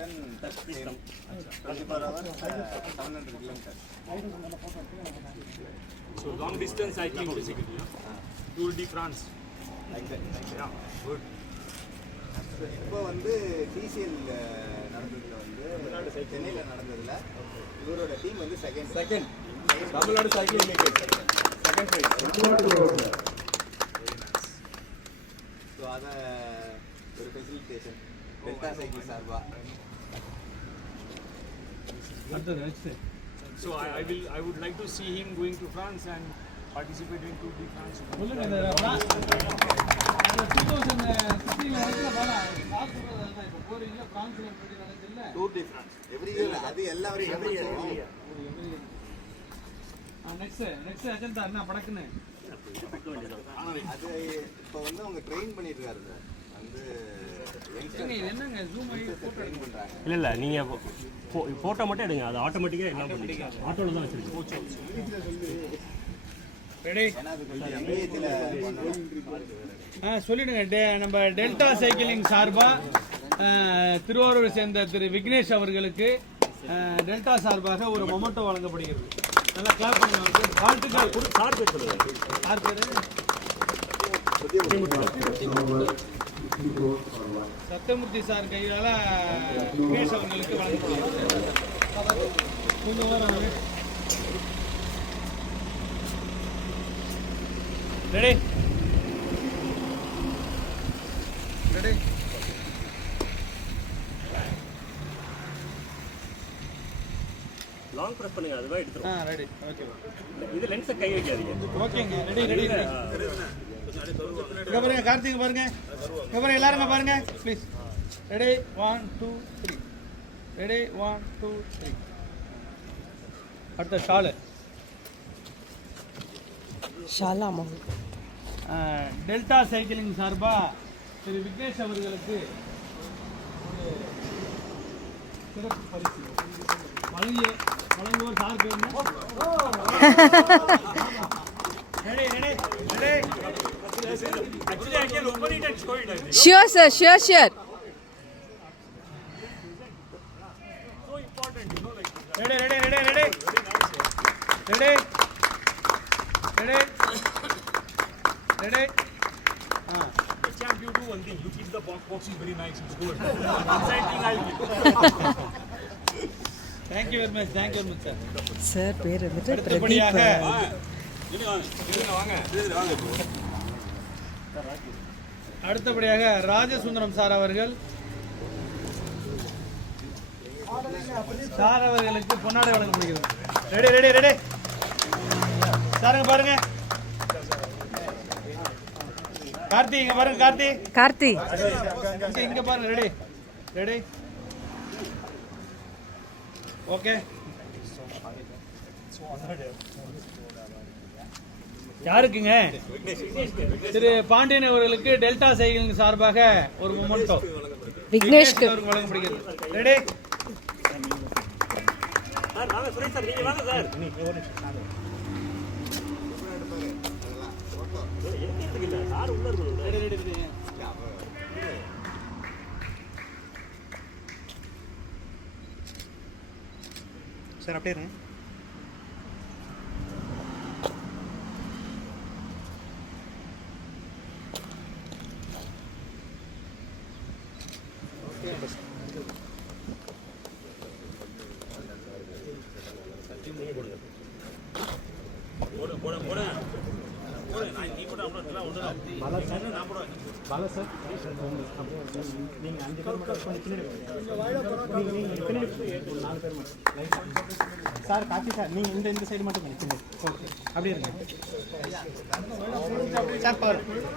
return same. 24 hours, 700 kilometers. So long distance cycling basically. Tour de France. Like that. Yeah, good. இப்போ வந்து TCL நடந்ததுல வந்து சென்னையில் நடந்ததுல இவரோட team வந்து second Tamil Nadu cycle second prize. So அதை ஒரு ஃபெசிலிட்டேஷன் டெல்டா சைக்கிள் சார்பா. So I would like to see him going to France and participating in Tour de France. Tour de France every year அது எல்லாரும் every year. Next agenda என்ன படக்குன்னு அது இப்போ வந்து அவங்க ட்ரெயின் பண்ணிட்டு இருக்காரு சார். வந்து என்னங்க ஜூம் ஆகி ட்ரெயின் பண்ணுறாங்க. இல்லை நீங்கள் ஃபோட்டோ மட்டும் எடுங்க, அது ஆட்டோமேட்டிக்காக எல்லாம் பண்ணிடுங்க. ஆட்டோவில் தான் வச்சுருக்கோம். ரெடி ஏன்னா அது கொஞ்சம் எம்ஏஜில் சொல்லிடுங்க. நம்ம டெல்டா சைக்கிளிங் சார்பாக திருவாரூரை சேர்ந்த திரு விக்னேஷ் அவர்களுக்கு டெல்டா சார்பாக ஒரு மொமெண்டோ வழங்கப்படுகிறது. நல்லா கிளாப் பண்ணுங்க. வாழ்த்துக்கள். சார் பேர் சொல்லுங்கள். யார் பேர்? சத்தியமூர்த்தி சார் கையால் விக்னேஷ் அவர்களுக்கு வழங்கப்படுகிறது. ரெடி ரெடி லாங் ப்ரெஸ் பண்ணுங்க, அதுவாக எடுத்துரும். Ready okay. இது லென்ஸை கை வைக்காதீங்க. ஓகேங்க. Ready ready ready. இங்கே பாருங்க, கார்த்திக் பாருங்க. இங்கே பாருங்க, எல்லாருங்க பாருங்க ப்ளீஸ். ரெடி 1 2 3. ரெடி 1 2 3. அடுத்த ஷாலு ஷாலாமா டெல்டா சைக்கிளிங் சார்பா திரு விக்னேஷ் அவர்களுக்கு ஒரு சிறப்பு பரிசு வழங்குவோர் சார் பேர் ready ready ready. Actually, I can open it and show it. Sure sir sure sure. So important, you know, like. Ready ready ready ready ready ready ready. Champ, you do one thing. You keep the box is very nice. It's good. Inside thing I'll keep. Thank you very much. Thank you very much sir. Sir பேர் வந்துட்டு அடுத்தபடியாக அடுத்தபடியாக Rajasundaram sir அவர்கள் sir அவர்களுக்கு பொன்னாடை வழங்கப்படுகிறது. Ready ready ready. சாருங்க பாருங்க. கார்த்தி இங்க பாருங்க. கார்த்தி இங்க பாருங்க. Ready ready okay. யாருக்குங்க? திரு பாண்டியன் அவர்களுக்கு டெல்டா சைக்கிளிங் சார்பாக ஒரு மொமெண்டோ விக்னேஷ்க்கு வழங்கப்படுகிறது. ரெடி சார் வாங்க, சுரேஷ் சார் நீங்கள் வாங்க சார். இல்லை சார் உள்ள இருக்கணும். Ready ready ready. சார் அப்படியே இருங்க. சார் காட்சி சார் நீங்கள் இந்த சைடு மட்டும் ஓகே அப்படியே இருங்க சார். பாரு